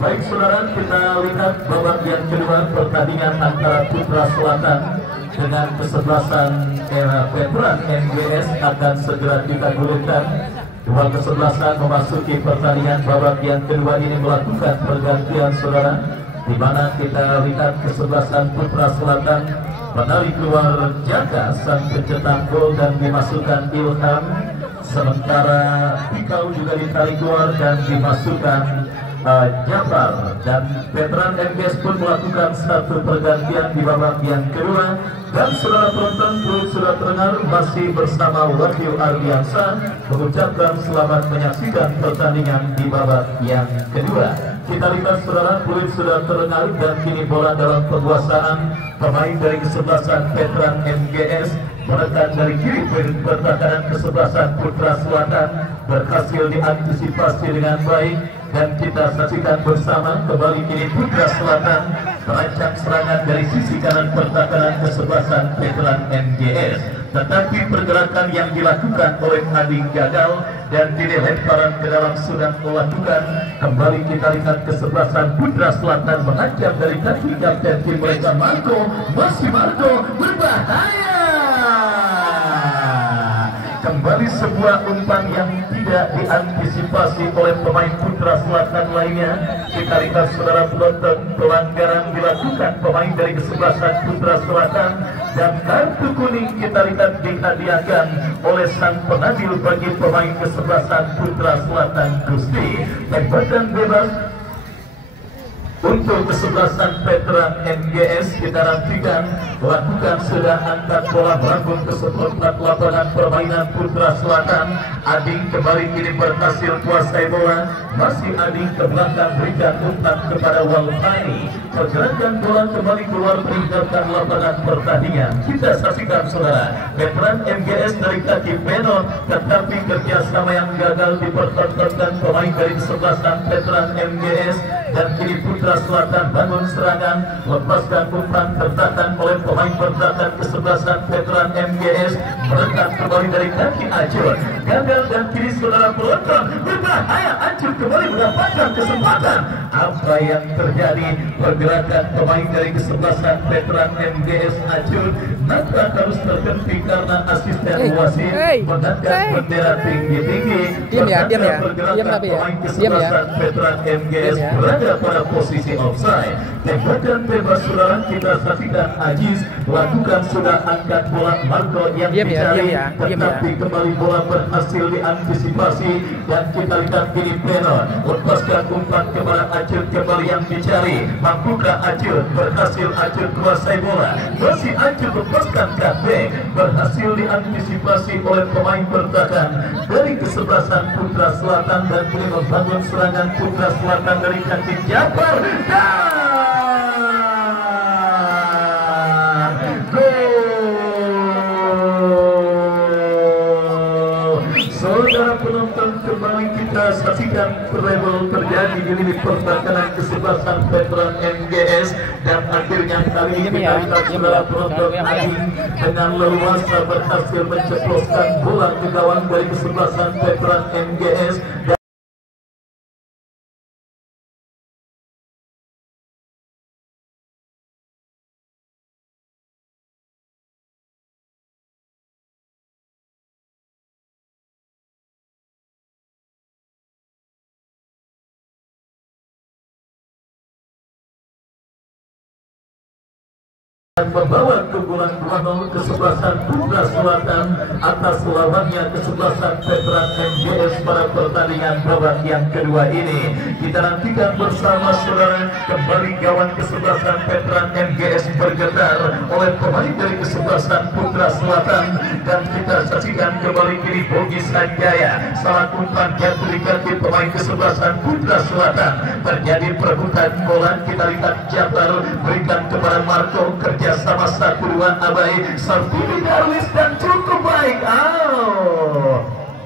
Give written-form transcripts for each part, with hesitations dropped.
Baik saudara, kita lihat babak yang kedua pertandingan antara Putra Selatan dengan kesebelasan era veteran MGS akan segera kita gulirkan. Dua kesebelasan memasuki pertandingan babak yang kedua ini melakukan pergantian saudara, di mana kita lihat kesebelasan Putra Selatan menarik keluar Jaka sang pencetak gol dan dimasukkan Ilham, sementara Pikau juga ditarik keluar dan dimasukkan Jafar, dan veteran MGS pun melakukan satu pergantian di babak yang kedua. Dan saudara penonton sudah terdengar masih bersama Wahyu Ardiansa mengucapkan selamat menyaksikan pertandingan di babak yang kedua. Kita lihat saudara, peluit sudah terdengar dan kini bola dalam penguasaan pemain dari kesebelasan veteran MGS menekan dari kiri pertahanan kesebelasan Putra Selatan berhasil diantisipasi dengan baik. Dan kita saksikan bersama kembali kini Putra Selatan merancang serangan dari sisi kanan pertahanan kesebelasan veteran MGS, tetapi pergerakan yang dilakukan oleh Ading gagal dan dilemparan ke dalam sudah melakukan. Kembali kita lihat kesebelasan Putra Selatan mengancam dari kaki kapten tim mereka Marco, masih Marco berbahaya. Kembali sebuah umpan yang tidak diantisipasi oleh pemain Putra Selatan lainnya. Kita lihat saudara penonton, pelanggaran dilakukan pemain dari kesebelasan Putra Selatan dan kartu kuning kita lihat dihadiahkan oleh sang penadil bagi pemain kesebelasan Putra Selatan Gusti. Tembakan bebas untuk kesebelasan veteran MGS kita nantikan lakukan sudah angkat bola melambung ke seperempat lapangan permainan Putra Selatan. Ading kembali kini berhasil kuasai bola, masih Ading ke belakang berikan umpan kepada Walfani. Pergerakan bola kembali keluar meninggalkan lapangan pertandingan. Kita saksikan saudara, veteran MGS dari kaki Beno, tetapi kerjasama yang gagal dipertontonkan pemain dari kesebelasan veteran MGS. Dan kini Putra Selatan bangun serangan, lepaskan umpan tertahan oleh pemain bertahan kesebelasan veteran MGS, merekam kembali dari kaki Acur, gagal dan kini saudara penonton berbahaya. Acur kembali mendapatkan kesempatan. Apa yang terjadi? Pergerakan pemain dari kesebelasan veteran MGS Acur nampak harus terhenti karena asisten wasit mengangkat bendera tinggi-tinggi. Diam ya. Pergerakan pemain kesebelasan veteran MGS berada pada posisi offside. Tembakan bebas saudara kita saksikan Aziz lakukan sudah angkat bola Marco yang dicari, tetapi kembali bola berhasil diantisipasi dan kita lihat kini Beno lepaskan umpan kepada Acur kembali yang dicari. Mampukah Acur? Berhasil Acur kuasai bola, masih Acur lepaskan kabek, berhasil diantisipasi oleh pemain bertahan dari kesebelasan Putra Selatan dan kini membangun serangan Putra Selatan dari kaki Jafar dan gol. Saudara penonton, kembali kita saksikan treble terjadi di lini pertahanan kesebelasan veteran MGS dan akhirnya kali ini kita lihat saudara penonton Ading dengan leluasa berhasil menceploskan bola ke gawang dari kesebelasan veteran MGS. Membawa keunggulan 2-0 kesebelasan Putra Selatan atas lawannya kesebelasan veteran MGS pada pertandingan babak yang kedua ini. Kita nantikan bersama saudara, kembali gawang kesebelasan veteran MGS bergetar oleh pemain dari kesebelasan Putra Selatan dan kita saksikan kembali kini Bogi Sanjaya salah umpan jatuh di kaki pemain kesebelasan Putra Selatan. Terjadi perebutan bola, kita lihat Jafar berikan kepada Marco, kerja sama satu dua abai Sarfudi Darwis dan cukup baik.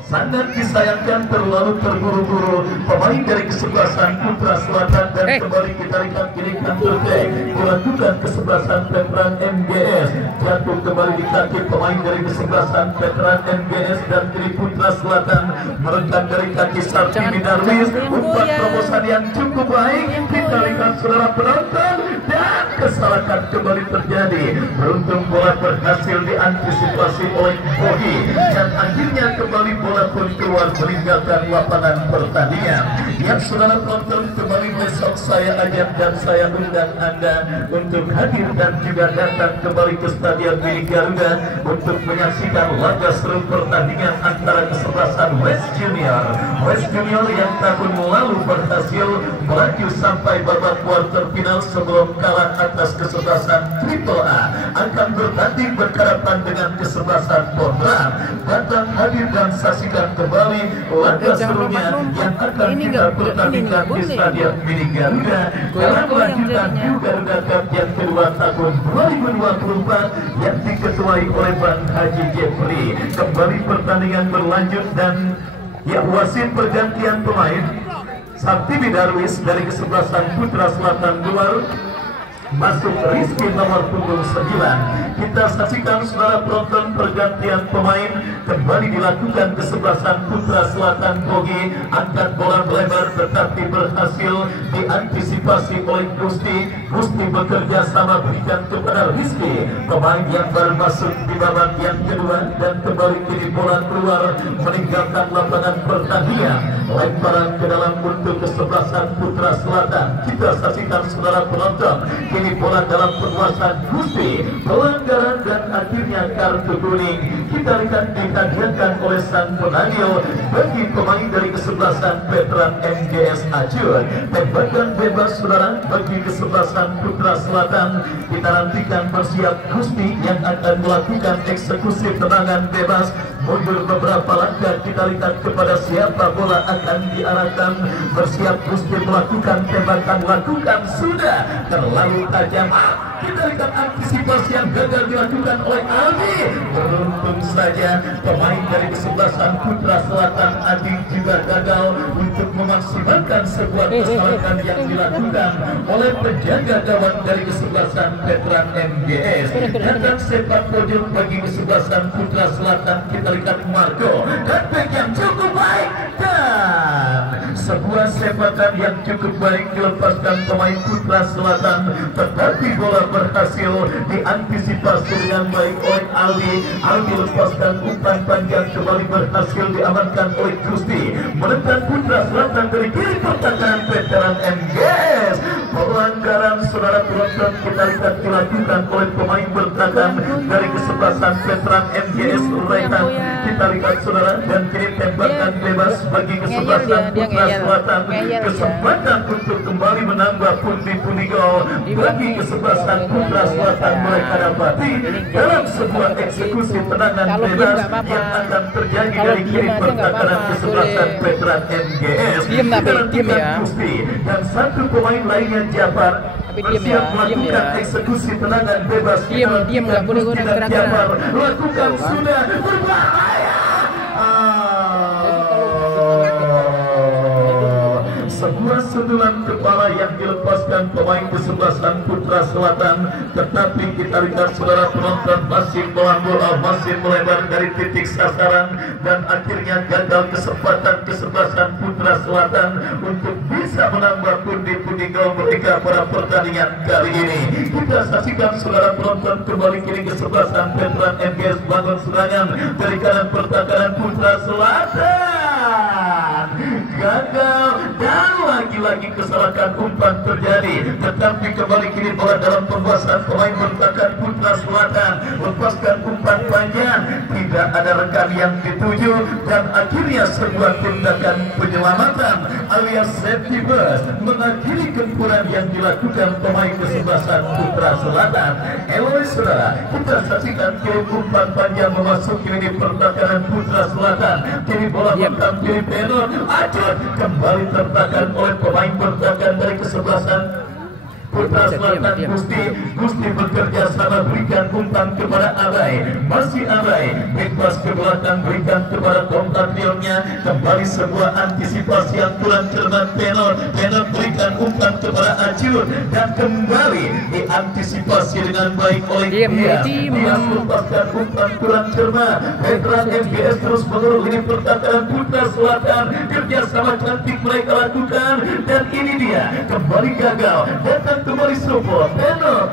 sangat disayangkan terlalu terburu-buru pemain dari kesebelasan Putra Selatan dan kembali kita lihat kiri kantor back melakukan kesebelasan veteran MGS jatuh kembali di kaki pemain dari kesebelasan veteran MGS dan kiri Putra Selatan merekan dari kaki Sartini Darwis umpan terobosan yang cukup baik kita lihat saudara penonton dan kesalahan kembali terjadi beruntung bola berhasil diantisipasi oleh Bogi dan akhirnya kembali bola pun keluar meninggalkan lapangan pertandingan. Yang saudara penonton kembali besok saya ajak dan saya undang Anda untuk hadir dan juga datang kembali ke Stadion Milik Garuda untuk menyaksikan laga seru pertandingan antara kesebelasan West Junior yang tahun lalu berhasil melaju sampai babak kuarter final sebelum kalah atas kesebelasan AAA akan bertanding berhadapan dengan kesebelasan Pondram. Datang hadir dan saksikan kembali laga serunya yang akan kita pertandingkan di Stadion Milik Garuda dalam lanjutan Garuda Cup yang kedua tahun 2024 yang diketuai oleh Bang Haji Jeffrey. Kembali pertandingan berlanjut dan ya wasit pergantian pemain Sartini Darwis dari kesebelasan Putra Selatan keluar masuk Rizky nomor punggung 9. Kita saksikan saudara penonton pergantian pemain kembali dilakukan kesebelasan Putra Selatan Bogi angkat bola melebar tetapi berhasil diantisipasi oleh Gusti bekerja sama berikan kepada Rizky pemain yang baru masuk di babak yang kedua dan kembali kini bola keluar meninggalkan lapangan pertandingan lemparan ke dalam untuk kesebelasan Putra Selatan. Kita saksikan saudara penonton kini bola dalam penguasaan Gusti pelanggaran dan akhirnya kartu kuning kita lihat dihadiahkan oleh sang penagih bagi pemain dari kesebelasan veteran MGS Acur. Tembakan bebas saudara bagi kesebelasan Putra Selatan. Kita nantikan bersiap Gusti yang akan melakukan eksekusi tendangan bebas mundur beberapa langkah kita lihat kepada siapa bola akan diarahkan bersiap Gusti melakukan tembakan lakukan sudah terlalu tajam kita lihat antisipasi yang gagal dilakukan oleh Aldi beruntung saja pemain dari kesebelasan Putra Selatan Adi juga gagal untuk memaksimalkan sebuah kesalahan yang dilakukan oleh penjaga gawang dari kesebelasan veteran MGS dan sepak pojok bagi kesebelasan Putra Selatan kita lihat Marco dan back yang cukup baik dan sebuah sepakan yang cukup baik dilepaskan pemain Putra Selatan tetapi bola berhasil diantisipasi dengan baik oleh Aldi lepaskan umpan panjang kembali berhasil diamankan oleh Gusti menekan Putra Selatan dari kiri pertahanan veteran MGS pelanggaran saudara penonton kita lihat dilakukan oleh pemain bertahan dari kesebelasan veteran MGS Rehan kita lihat saudara dan kiri tembakan bebas bagi kesebelasan Putra Selatan kesempatan untuk kembali menambah pundi-pundi gol bagi kesebelasan Putra Selatan mereka dapati dalam sebuah eksekusi tendangan bebas yang akan terjadi dari kiri pertahanan kesebelasan veteran MGS kita Gusti dan satu pemain lainnya Jafar bersiap melakukan eksekusi tendangan bebas diam nggak boleh Jafar lakukan sudah berbahaya sebuah sundulan kepala yang dilepaskan pemain kesebelasan Putra Selatan tetapi kita lihat saudara penonton masih bola masih melebar dari titik sasaran dan akhirnya gagal kesempatan kesebelasan Putra Selatan untuk bisa menambah pundi-pundi gol mereka pada pertandingan kali ini. Kita saksikan saudara penonton kembali kini kesebelasan veteran MGS bangun serangan dari kanan pertahanan Putra Selatan gagal dan lagi-lagi kesalahan umpan terjadi tetapi kembali kini bola dalam penguasaan pemain bertahan Putra Selatan lepaskan umpan panjang tidak ada rekan yang dituju dan akhirnya sebuah tindakan penyelamatan alias safety first mengakhiri gempuran yang dilakukan pemain kesebelasan Putra Selatan. Eloy saudara kita saksikan kiri umpan panjang memasuki di pertahanan Putra Selatan kini bola bertahan kiri penalti Acur kembali tertahan oleh pemain bertahan dari kesebelasan Putra Selatan Gusti bekerja sama berikan umpan kepada Abai, masih Abai bebas ke belakang berikan kepada Kompartilnya, kembali sebuah antisipasi yang kurang cermat. Tenor berikan umpan kepada Acur dan kembali diantisipasi dengan baik oleh dia melepaskan umpan kurang cermat. Veteran MGS terus mengurung ini pertandingan. Putra Selatan kerjasama cantik mereka lakukan dan ini dia kembali gagal, datang kembali support. Tenor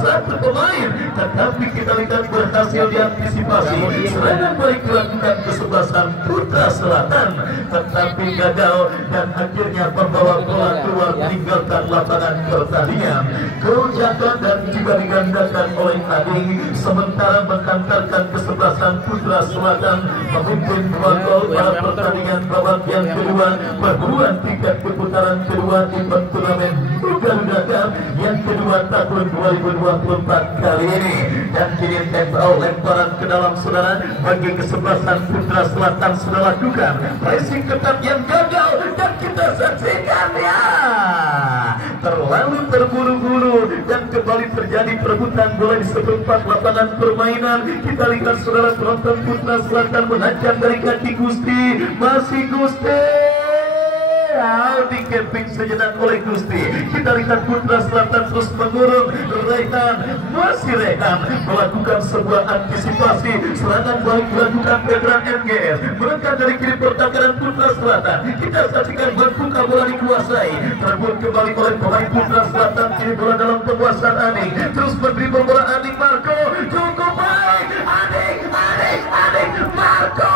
satu pemain, tetapi kita lihat berhasil diantisipasi. Serangan balik dilakukan kesebelasan Putra Selatan, tetapi gagal dan akhirnya membawa bola keluar meninggalkan lapangan pertandingan. Gol jatuh dan juga digandakan oleh Ading, sementara mengantarkan kesebelasan Putra Selatan memimpin 2 gol pada pertandingan babak yang kedua, perburuan tiket putaran kedua di turnamen Garuda yang kedua tahun 2024 kali ini. Dan kini tempo lemparan ke dalam saudara bagi kesebelasan Putra Selatan sudah lakukan pressing ketat yang gagal dan kita saksikan ya terlalu terburu-buru dan kembali terjadi perebutan bola di seperempat lapangan permainan. Kita lihat saudara penonton Putra Selatan menancap dari kaki Gusti, masih Gusti dikeping sejenak oleh Gusti. Kita lihat Putra Selatan terus mengurung. Masih Rehan melakukan sebuah antisipasi. Serangan balik dilakukan veteran MGS. Mereka dari kiri pertahanan Putra Selatan. Kita saksikan berbuka bola dikuasai. Terbut kembali oleh pemain Putra Selatan. Kini bola dalam penguasaan Aning. Terus berdribble bola Aning Marco. Cukup baik. Aning Marco.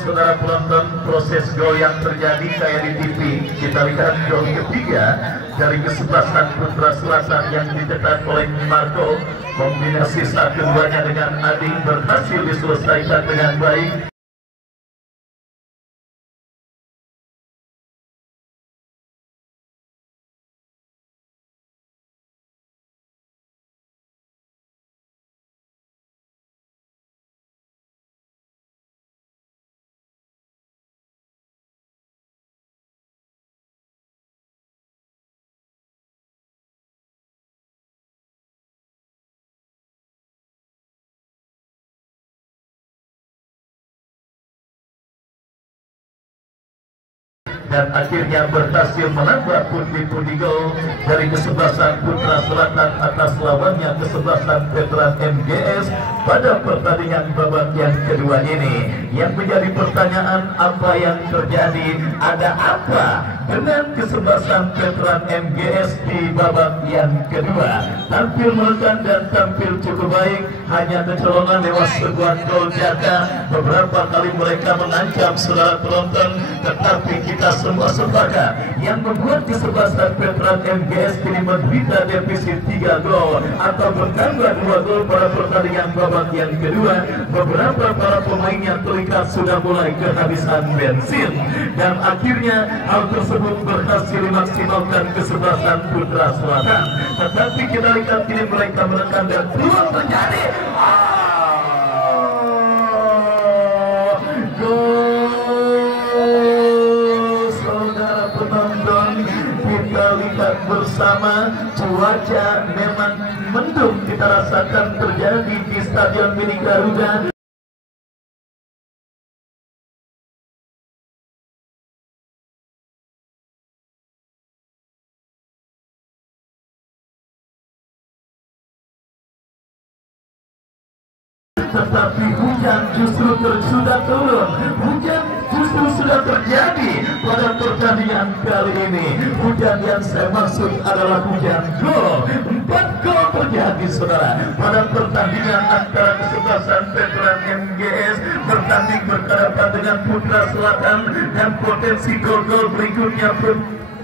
Saudara penonton, proses gol yang terjadi kayak di TV. Kita lihat gol ketiga dari kesebelasan Putra Selatan yang dicetak oleh Marco. Kombinasi saat keduanya dengan Ading berhasil diselesaikan dengan baik. Dan akhirnya berhasil menambah pundi-pundi gol dari kesebelasan Putra Selatan atas lawannya kesebelasan veteran MGS pada pertandingan babak yang kedua ini. Yang menjadi pertanyaan, apa yang terjadi? Ada apa dengan kesebelasan veteran MGS di babak yang kedua? Tampil menekan dan tampil cukup baik, hanya kecolongan lewat sebuah gol jatah. Beberapa kali mereka mengancam saudara penonton, tetapi kita semua sepakat yang membuat kesebelasan veteran MGS kini menderita defisit 3 gol atau bertambah 2 gol pada pertandingan babak yang kedua. Beberapa para pemain yang terlihat sudah mulai kehabisan bensin dan akhirnya hal tersebut berhasil dimaksimalkan kesebelasan Putra Selatan. Tetapi kita lihat kini mereka menekan dan peluang terjadi. Bersama cuaca memang mendung kita rasakan terjadi di Stadion Mini Garuda. Tetapi hujan justru sudah turun. Hujan justru sudah terjadi pada pertandingan kali ini. Hujan yang saya maksud adalah hujan gol. 4 gol terjadi saudara pada pertandingan antara kesebelasan veteran MGS bertanding berhadapan dengan Putra Selatan, dan potensi gol-gol berikutnya pun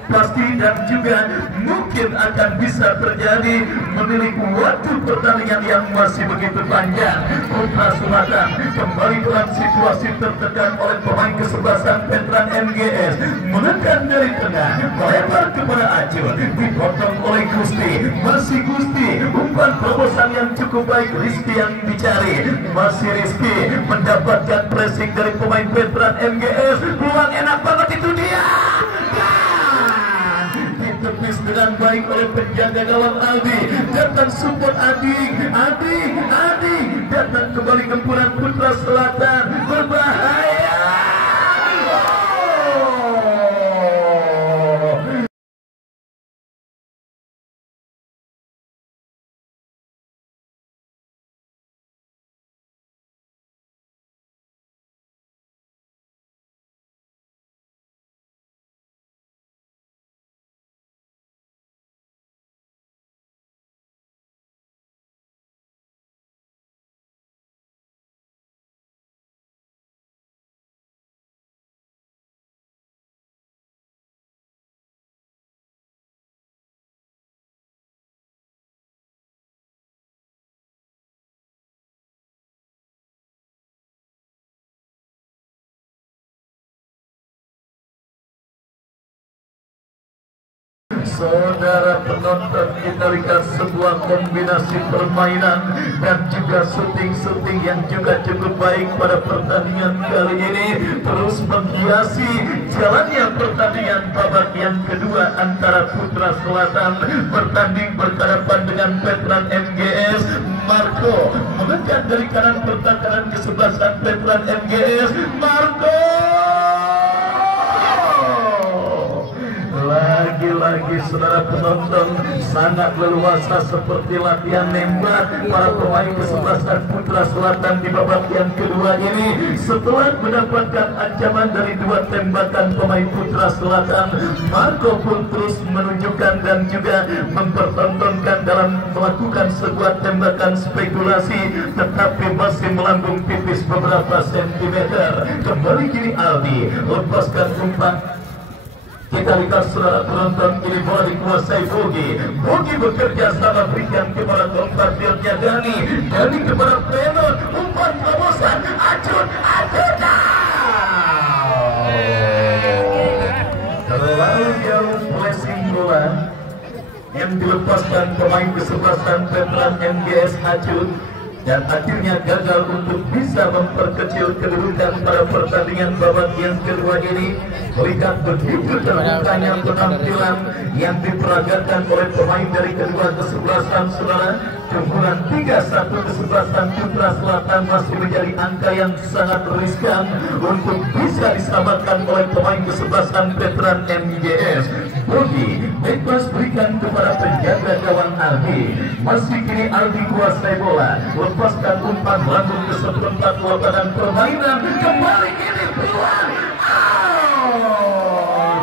pasti dan juga mungkin akan bisa terjadi memiliki waktu pertandingan yang masih begitu panjang. Putra Selatan kembali dalam situasi tertekan oleh pemain kesebelasan veteran MGS, menekan dari tengah, melebar kepada Acun dipotong oleh Gusti, masih Gusti, umpan terobosan yang cukup baik. Rizky yang dicari, masih Rizky mendapatkan pressing dari pemain veteran MGS. Peluang enak banget itu dia, ditepis dengan baik oleh penjaga gawang Aldi. Datang support Adi, datang kembali gempuran Putra Selatan, berbahaya. Saudara penonton, kita lihat sebuah kombinasi permainan dan juga syuting yang juga cukup baik pada pertandingan kali ini, terus menghiasi jalannya pertandingan babak yang kedua antara Putra Selatan bertanding berhadapan dengan veteran MGS. Marco mengejar dari kanan pertahanan kesebelasan veteran MGS. Marco lagi-lagi saudara penonton, sangat leluasa seperti latihan nembak para pemain kesebelasan Putra Selatan di babak yang kedua ini. Setelah mendapatkan ancaman dari dua tembakan pemain Putra Selatan, Marco pun terus menunjukkan dan juga mempertontonkan dalam melakukan sebuah tembakan spekulasi, tetapi masih melambung tipis beberapa sentimeter. Kembali kini Aldi lepaskan umpan. Kita lihat saudara penonton, ini bola dikuasai Bogi. Bogi bekerja sama, berikan kepada kompatriotnya Dani kepada Penon, umpan terobosan, Acun. Terlalu jauh pressing bola yang dilepaskan pemain kesebelasan veteran MGS Acun, dan akhirnya gagal untuk bisa memperkecil kedudukan pada pertandingan babak yang kedua ini. Melihat begitu terbukanya penampilan yang diperagakan oleh pemain dari kedua kesebelasan saudara, keunggulan 3-1 kesebelasan Putra Selatan masih menjadi angka yang sangat riskan untuk bisa diselamatkan oleh pemain kesebelasan veteran MGS. Bogi bebas berikan kepada penjaga gawang Aldi. Masih kini Aldi kuasai bola, lepaskan umpan melambung ke seperempat lapangan permainan. Kembali kini peluang.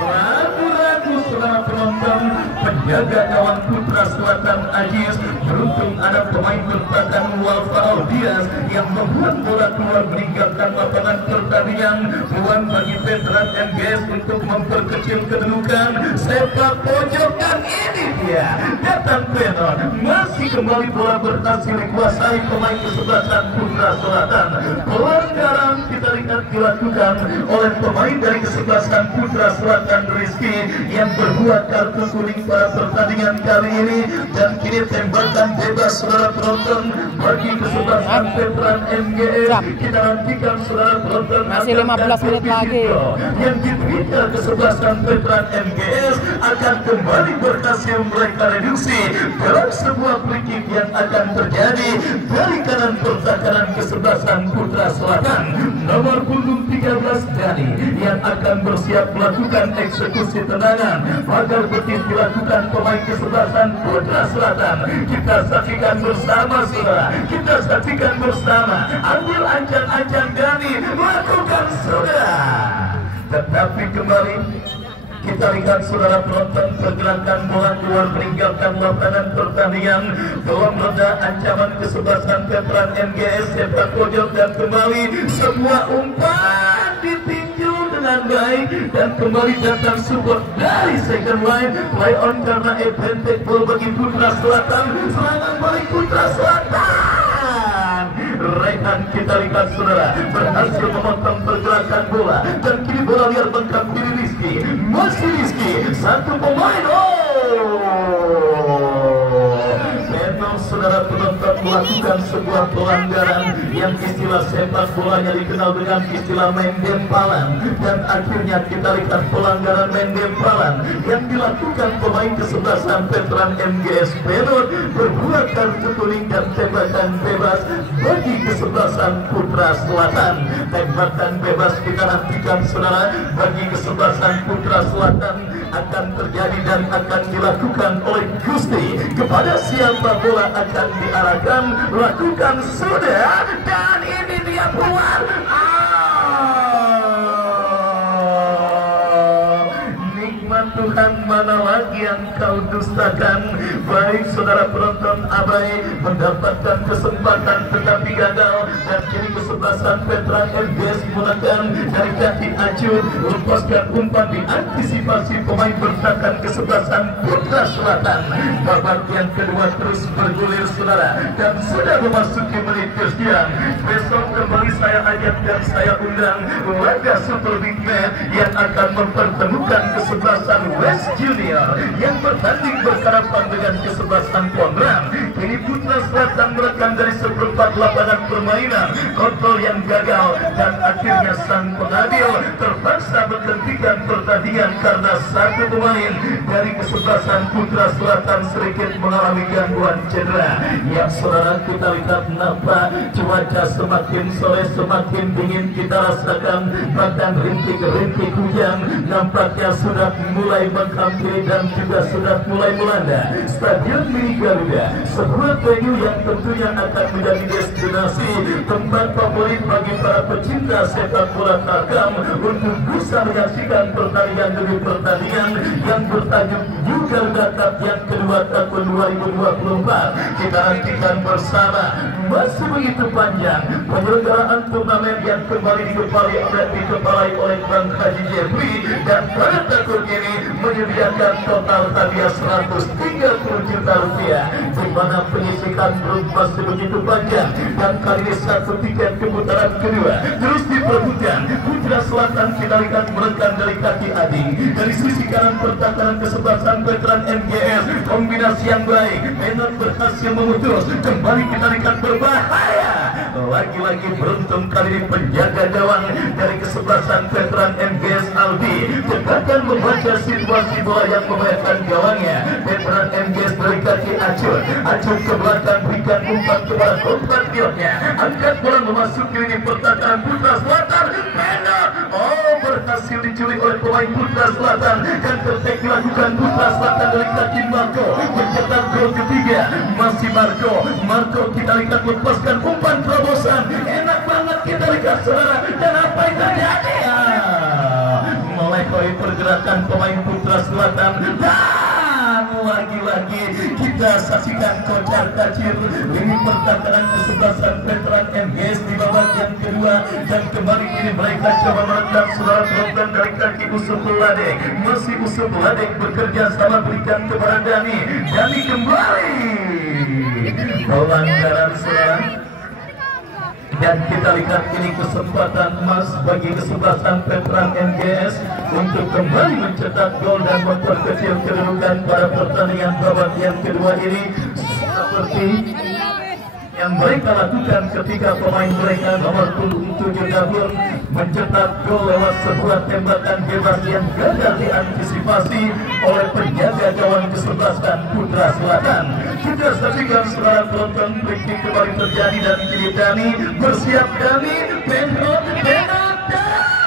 Ragu-ragu selama penonton, penjaga gawang Putra Selatan Aziz beruntung ada pemain bertahan Walfaul Diaz yang membuat bola keluar meninggalkan lapangan pertandingan. Peluang bagi veteran MGS untuk memperkecil kedudukan. Sepak pojokan ini dia, datang Penon, masih kembali bola berhasil dikuasai pemain kesebelasan Putra Selatan. Pelanggaran kita lihat dilakukan oleh pemain dari kesebelasan Putra Selatan Rizky yang berbuat kartu kuning pada pertandingan kali ini, dan kini tembakan bebas saudara penonton bagi kesebelasan veteran MGS. Kita nantikan saudara penonton, masih 15 menit lagi yang diberikan kesebelasan veteran MGS akan kembali berhasil mereka reduksi dalam sebuah free kick yang akan terjadi dari kanan pertahanan kesebelasan Putra Selatan. Nomor punggung 13 Dani yang akan bersiap melakukan eksekusi tendangan agar betis dilakukan pemain kesebelasan Putra Selatan. Kita saksikan bersama saudara, kita saksikan bersama. Ambil ancang-ancang Dani, lakukan saudara, tetapi kembali kita lihat saudara penonton, pergerakan bola keluar meninggalkan lapangan pertandingan. Belum reda ancaman kesebelasan veteran MGS, sepak pojok, dan kembali sebuah umpan ditinju dengan baik dan kembali datang support dari second line. Play on karena advantage ball bagi Putra Selatan. Serangan balik Putra Selatan. Rekan kita lihat saudara berhasil memotong pergerakan bola dan kini bola liar bengkak kiri Rizky. Masih Rizky, satu pemain. melakukan sebuah pelanggaran yang istilah sepak bolanya dikenal dengan istilah main dempalan, dan akhirnya kita lihat pelanggaran main dempalan yang dilakukan pemain kesebelasan veteran MGS Penur berbuat kartu kuning dan tembakan bebas bagi kesebelasan Putra Selatan. Tembakan bebas kita nantikan saudara bagi kesebelasan Putra Selatan akan terjadi dan akan dilakukan oleh Gusti. Kepada siapa bola akan diarahkan, lakukan sudah, dan ini dia keluar. Tuhan, mana lagi yang kau dustakan. Baik saudara penonton abai mendapatkan kesempatan tetapi gagal, dan kini kesebelasan veteran MGS menggunakan dari kaki acuh lepaskan umpan diantisipasi pemain bertahan kesebelasan Putra Selatan. Babak yang kedua terus bergulir saudara, dan sudah memasuki menit kesekian. Besok kembali saya ajak dan saya undang laga Super Big Man yang akan mempertemukan kesebelasan West Junior yang bertanding berhadapan dengan kesebelasan Pondrang. Kini Putra Selatan merekam dari seperempat lapangan permainan, kontrol yang gagal, dan akhirnya sang pengadil terpaksa menghentikan pertandingan karena satu pemain dari kesebelasan Putra Selatan sedikit mengalami gangguan cedera. Ya saudara, kita lihat nampak cuaca semakin sore semakin dingin kita rasakan, bahkan rintik-rintik hujan nampaknya sudah mulai menghampiri dan juga sudah mulai melanda Stadion Mini Garuda, sebuah venue yang tentunya akan menjadi destinasi tempat favorit bagi para pecinta sepak bola tarkam untuk bisa menyaksikan pertandingan demi pertandingan yang bertajuk Garuda Cup yang kedua tahun 2024. Kita nantikan bersama. Masih begitu panjang penyelenggaraan turnamen yang kembali dikepalai oleh Bang Haji Jeffrey, dan pada tahun ini menyediakan total hadiah 130 juta rupiah, di mana penyisikan grup masih begitu panjang, dan kali ini satu tiket ke putaran kedua terus diperebutkan. Putra Selatan kita lihat merekam dari kaki Adi, dari sisi kanan pertahanan kesebelasan veteran MGS, kombinasi yang baik, Menor berhasil memutus, kembali kita lihat berbahaya, lagi-lagi beruntung kali ini penjaga gawang dari kesebelasan veteran MGS Aldi cepat membaca situasi bola yang membahayakan gawangnya. Veteran MGS dari kaki acuh ke belakang, berikan umpan kepada kompatriotnya, angkat bola memasuki lini pertahanan Putra Selatan. Menor berhasil diculik oleh pemain Putra Selatan, dan tertek dilakukan Putra Selatan dari kaki Marco mencetak gol ketiga. Masih Marco kita lihat lepaskan umpan terobosan, enak banget kita lihat saudara, dan apa yang terjadi melekoi pergerakan pemain Putra Selatan, dan lagi-lagi kita saksikan kocar kacir ini pertahanan kesebelasan veteran MGS di babak yang kedua, dan kembali ini mereka coba meredam saudara penonton dari kaki Usop Ladek. Masih Usop Ladek bekerja sama berikan kepada Dani kembali pelanggaran saudara. Dan kita lihat ini kesempatan emas bagi kesebelasan veteran MGS untuk kembali mencetak gol dan memperkecil kedudukan pada pertandingan babak yang kedua ini, seperti yang mereka lakukan ketika pemain mereka nomor 7 Gabur mencetak gol lewat sebuah tembakan bebas yang gagal diantisipasi oleh penjaga gawang kesebelasan Putra Selatan. Kita saksikan saudara penonton, breaking kembali terjadi, dan kini Dani bersiap, Dani penalti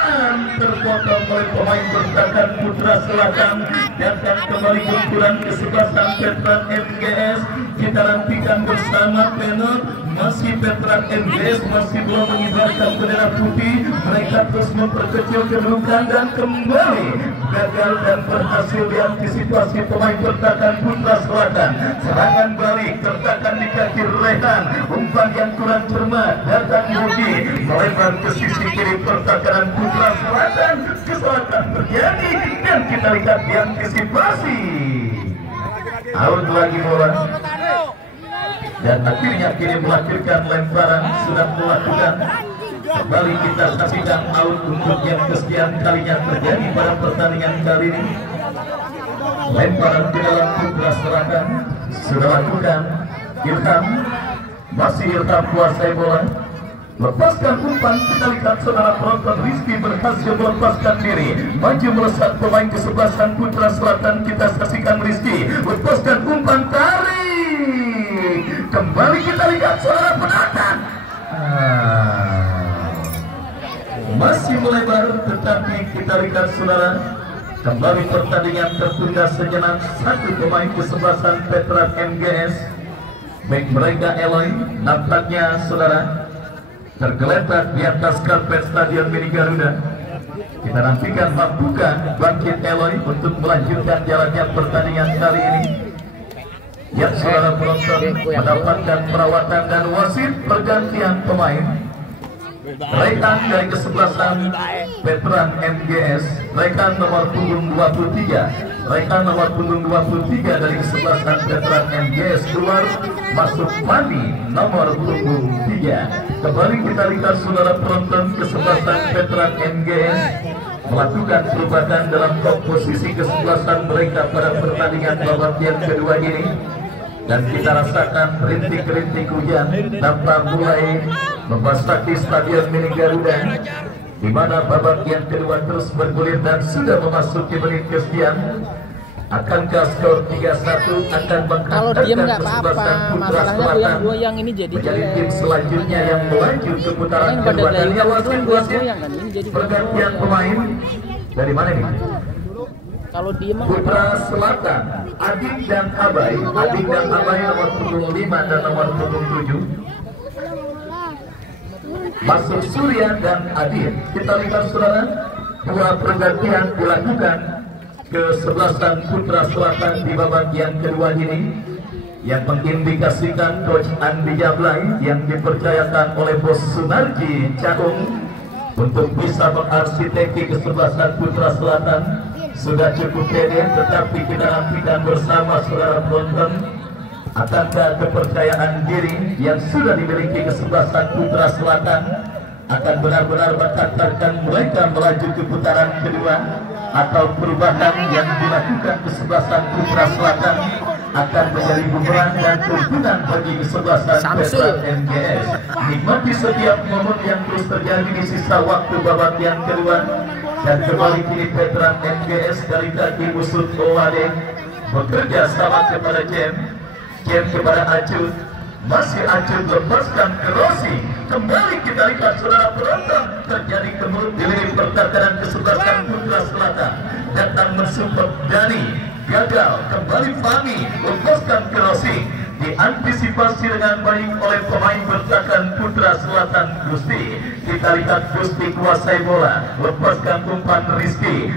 dan terpotong oleh pemain bertahan Putra Selatan, dan kembali kumpulan kesebelasan veteran MGS. Kita nantikan bersama Penor. Masih veteran MGS masih belum mengibarkan bendera putih, mereka terus memperkecil kedudukan, dan kembali gagal dan berhasil diantisipasi pemain bertahan Putra Selatan. Serangan balik tertahan di kaki Rehan, umpan yang kurang cermat datang Budi melebar ke sisi kiri pertahanan Putra Selatan. Kesalahan terjadi dan kita lihat diantisipasi. Out lagi bola, dan akhirnya kini melahirkan lemparan sudah melakukan. Kembali kita saksikan out untuk yang kesekian kalinya terjadi pada pertandingan kali ini. Lemparan ke dalam Putra Selatan sudah lakukan Ilham, Masih Ilham kuasai bola. Lepaskan umpan, kita lihat saudara penonton, Rizky berhasil melepaskan diri, maju melesat pemain kesebelasan Putra Selatan. Kita saksikan Rizky lepaskan umpan, tarik kembali, kita lihat saudara penonton, masih melebar, tetapi kita lihat saudara kembali pertandingan tertunda sejenak. Satu pemain kesebelasan veteran MGS, baik mereka Eloy, nampaknya saudara tergeletak di atas karpet Stadion Mini Garuda. Kita nantikan mampukah bangkit Eloy untuk melanjutkan jalannya pertandingan kali ini. Ya, saudara penonton, mendapatkan perawatan dan wasit pergantian pemain. Rekan dari kesebelasan veteran MGS, rekan nomor punggung 23, rekan nomor punggung 23 dari kesebelasan veteran MGS keluar, masuk Fani nomor punggung 3. Kembali kita lihat saudara penonton, kesebelasan veteran MGS melakukan perubahan dalam komposisi kesebelasan mereka pada pertandingan babak yang kedua ini. Dan kita rasakan rintik-rintik hujan tanpa mulai membasahi Stadion Mini Garuda, di mana babak yang kedua terus bergulir dan sudah memasuki menit kesekian. Akankah skor 3-1 akan menghadapkan kesebelasan Putra Selatan menjadi tim selanjutnya yang melaju ke putaran kedua? Dan wasit pergantian pemain dari mana ini? Kalau diem Putra Selatan, Adik dan Abai, Adik dan Abai nomor punggung 5 dan nomor punggung 7. Masuk Surya dan Adit. Kita lihat saudara, dua pergantian dilakukan kesebelasan Putra Selatan di babak yang kedua ini, yang mengindikasikan Coach Andi Jablay yang dipercayakan oleh Bos Sunarji Caung untuk bisa mengarsiteki kesebelasan Putra Selatan sudah cukup pede. Tetapi kita nantikan bersama saudara penonton, akankah kepercayaan diri yang sudah dimiliki kesebelasan Putra Selatan akan benar-benar mengantarkan mereka melaju ke putaran kedua, atau perubahan yang dilakukan kesebelasan Putra Selatan akan menjadi bumerang dan keuntungan bagi kesebelasan veteran MGS. Nikmati setiap momen yang terus terjadi di sisa waktu babak yang kedua. Dan kembali kini veteran MGS dari kaki Usut Owade bekerja sama kepada Jem kepada Acut. Masih Acut lepaskan ke Rossi. Kembali kita lihat saudara penonton, terjadi kemulut di lini pertahanan kesebelasan Putra Selatan. Datang mensupport Dani, gagal. Kembali Fami lepaskan ke Rossi, diantisipasi dengan baik oleh pemain bertahan Putra Selatan Gusti. Kita lihat Gusti kuasai bola, lepaskan umpan Rizky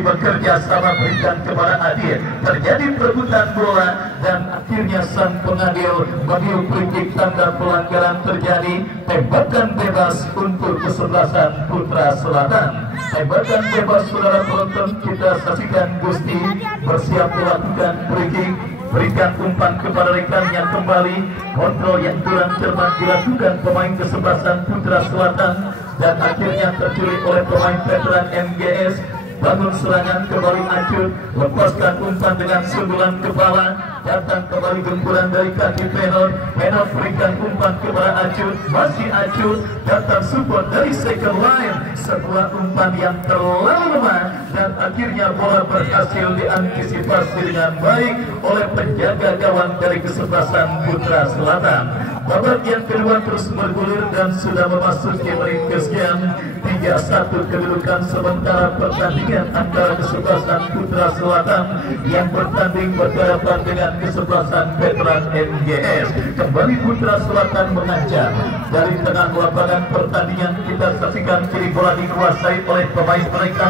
bekerja sama berikan kepada Adit. Terjadi perebutan bola dan akhirnya sang pengadil mengambil free tanda pelanggaran terjadi. Tembakan bebas untuk kesebelasan Putra Selatan. Tembakan bebas saudara penonton, kita saksikan Gusti bersiap melakukan free. Berikan umpan kepada rekannya kembali. Kontrol yang kurang cermat dilakukan pemain kesebelasan Putra Selatan dan akhirnya terculik oleh pemain veteran MGS. Bangun serangan kembali Acut, lepaskan umpan dengan sundulan kepala. Datang kembali gempuran dari kaki Penot berikan umpan kepada Acut. Masih Acut, datang support dari second line. Sebuah umpan yang terlalu lemah dan akhirnya bola berhasil diantisipasi dengan baik oleh penjaga gawang dari kesebelasan Putra Selatan. Babak yang kedua terus bergulir dan sudah memasuki menit kesekian. 3-1 kedudukan sementara pertandingan antara kesebelasan Putra Selatan yang bertanding berhadapan dengan kesebelasan veteran MGS. Kembali Putra Selatan mengancam dari tengah lapangan pertandingan. Kita saksikan kiri bola dikuasai oleh pemain mereka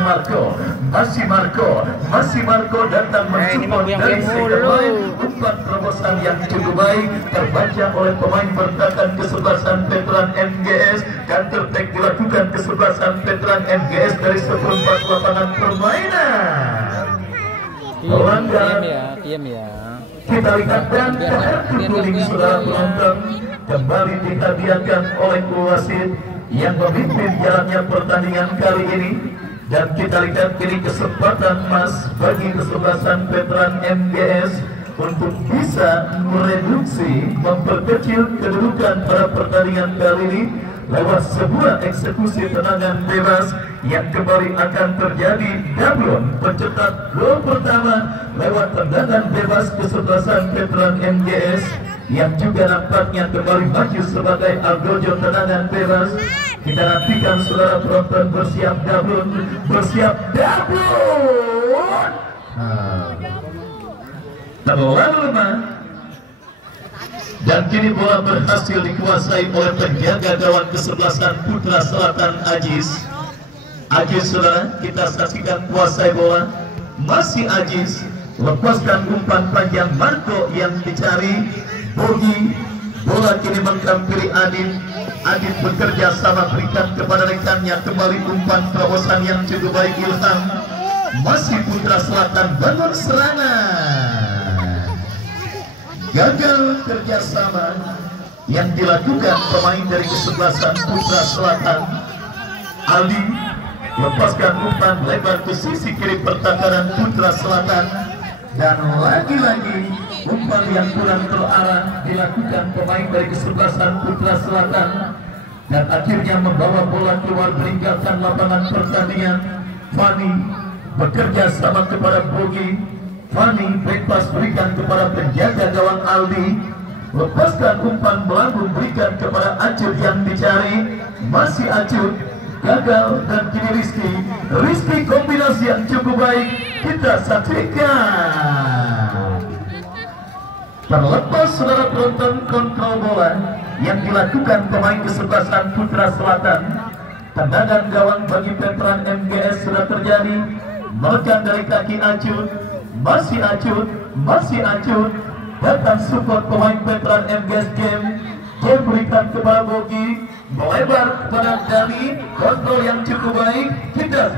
Masih Marco datang mensupport dari sektor. Umpan terobosan yang cukup baik terbaca oleh pemain bertahan kesebelasan veteran MGS. Counter attack dilakukan kesebelasan veteran MGS dari seperempat lapangan permainan. Pelanggaran kita lihat dan kartu kuning saudara penonton kembali dihadiahkan oleh wasit yang memimpin jalannya pertandingan kali ini. Dan kita lihat ini kesempatan emas bagi kesebelasan veteran MGS untuk bisa mereduksi, memperkecil kedudukan pada pertandingan kali ini lewat sebuah eksekusi tendangan bebas yang kembali akan terjadi. Dablon pencetak gol pertama lewat tendangan bebas kesebelasan Veteran MGS yang juga nampaknya kembali maju sebagai algojo tendangan bebas. Kita nantikan saudara penonton bersiap Dablon, bersiap Dablon. Terlalu lemah. Dan kini bola berhasil dikuasai oleh penjaga gawang kesebelasan Putra Selatan Ajis. Ajis saudara, kita saksikan kuasai bola. Masih Ajis, lepaskan umpan panjang Marco yang dicari. Bogi, bola kini menghampiri Adit. Adit bekerja sama berikan kepada rekannya kembali umpan terobosan yang cukup baik Ilham. Masih Putra Selatan bangun serangan. Gagal kerjasama yang dilakukan pemain dari kesebelasan Putra Selatan. Ali lepaskan umpan lebar ke sisi kiri pertahanan Putra Selatan, dan lagi-lagi umpan yang kurang terarah dilakukan pemain dari kesebelasan Putra Selatan, dan akhirnya membawa bola keluar meninggalkan lapangan pertandingan. Fani bekerja sama kepada Bogi. Fani bebas berikan kepada penjaga gawang Aldi. Lepaskan umpan melambung berikan kepada Acut yang dicari. Masih Acut, gagal, dan kini Rizky kombinasi yang cukup baik. Kita saksikan. Terlepas saudara penonton kontrol bola yang dilakukan pemain kesebelasan Putra Selatan. Tendangan gawang bagi Veteran MGS sudah terjadi. Melekat dari kaki Acut. Masih Acut, datang support pemain Veteran MGS game berikan kepada Bogi, melebar kepada Dani, kontrol yang cukup baik. Kita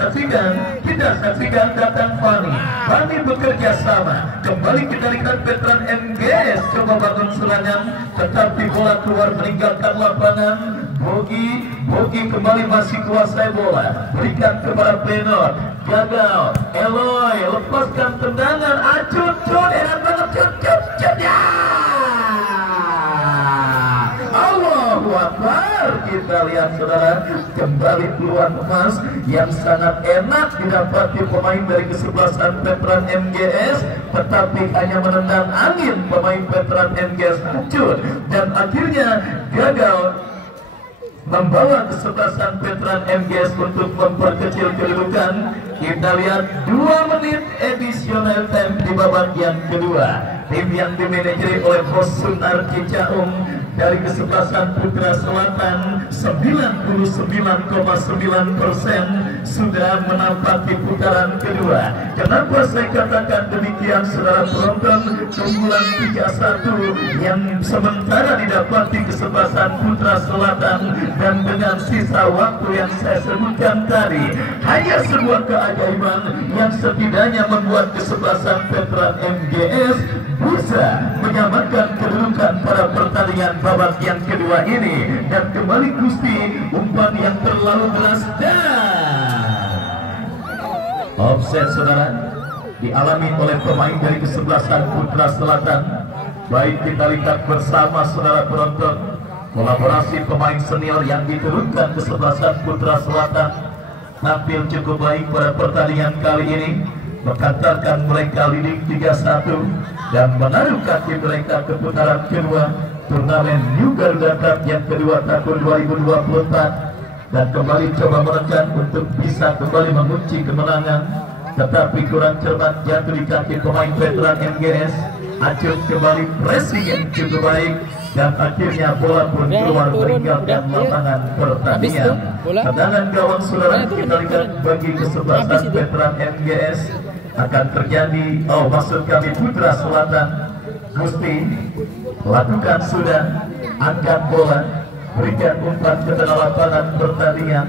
saksikan datang Fani bekerja sama, kembali kita lihat Veteran MGS coba bangun serangan, tetapi bola keluar meninggalkan lapangan. Bogi kembali masih kuasai bola, berikan kepada Benor, gagal. Eloy lepaskan tendangan. Acut enak banget, cut ya. Allahu Akbar. Kita lihat saudara, kembali peluang emas yang sangat enak didapati pemain dari kesebelasan Veteran MGS, tetapi hanya menendang angin pemain Veteran MGS Acut, dan akhirnya gagal membawa kesebelasan Veteran MGS untuk memperkecil kedudukan. Kita lihat 2 menit additional time di babak yang kedua. Tim yang dimanajeri oleh Bos Sunar Cicaung dari kesebelasan Putra Selatan 99,9% sudah menampati putaran kedua. Kenapa saya katakan demikian saudara penonton? Keunggulan 3-1 yang sementara didapati kesebelasan Putra Selatan, dan dengan sisa waktu yang saya sebutkan tadi, hanya sebuah keajaiban yang setidaknya membuat kesebelasan Veteran MGS bisa menyamakan kedudukan pada pertandingan babak yang kedua ini. Dan kembali Gusti, umpan yang terlalu deras dan offset saudara dialami oleh pemain dari kesebelasan Putra Selatan. Baik, kita lihat bersama saudara penonton kolaborasi pemain senior yang diturunkan kesebelasan Putra Selatan tampil cukup baik pada pertandingan kali ini, mengantarkan mereka leading 3-1 dan menaruh kaki mereka ke putaran kedua turnamen New Garuda Cup yang kedua tahun 2024, dan kembali coba menekan untuk bisa kembali mengunci kemenangan, tetapi kurang cermat jatuh di kaki pemain Veteran MGS. Acut kembali pressing yang cukup baik, dan akhirnya bola pun keluar meninggalkan lapangan pertandingan. Tendangan gawang saudara kita lihat bagi kesebelasan Veteran MGS akan terjadi. Maksud kami Putra Selatan. Gusti lakukan sudah, angkat bola, berikan umpan ke tengah lapangan pertandingan.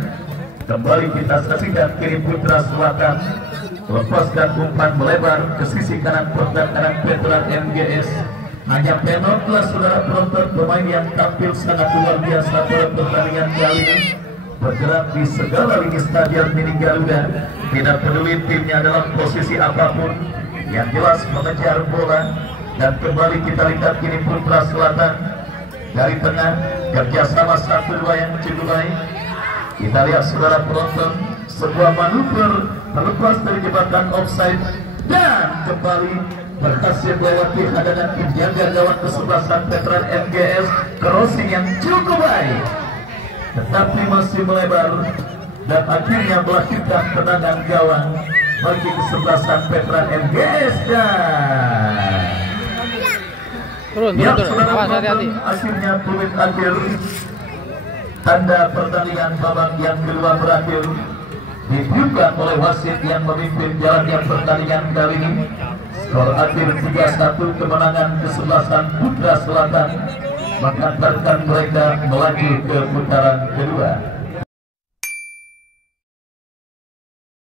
Kembali kita saksikan kiri Putra Selatan, lepaskan umpan melebar ke sisi kanan pertahanan Veteran MGS. Hanya penonton saudara penonton, pemain yang tampil sangat luar biasa pada pertandingan kali ini, bergerak di segala lini stadion Mini Garuda. Tidak peduli timnya dalam posisi apapun, yang jelas mengejar bola, Dan kembali kita lihat kini Putra Selatan dari tengah, kerjasama 1-2 yang cukup baik. Kita lihat saudara penonton, sebuah manuver terlepas dari jebakan offside dan kembali berhasil melewati hadangan penjaga gawang kesebelasan veteran MGS. Crossing yang cukup baik, tetapi masih melebar dan akhirnya melahirkan tendangan gawang bagi kesebelasan veteran MGS. Dan turun, awas, hati-hati. Akhirnya peluit akhir, tanda pertandingan babak yang kedua berakhir, ditiupkan oleh wasit yang memimpin jalannya pertandingan kali ini. Skor akhir 3-1 kemenangan kesebelasan Putra Selatan mengantarkan mereka melaju ke putaran kedua.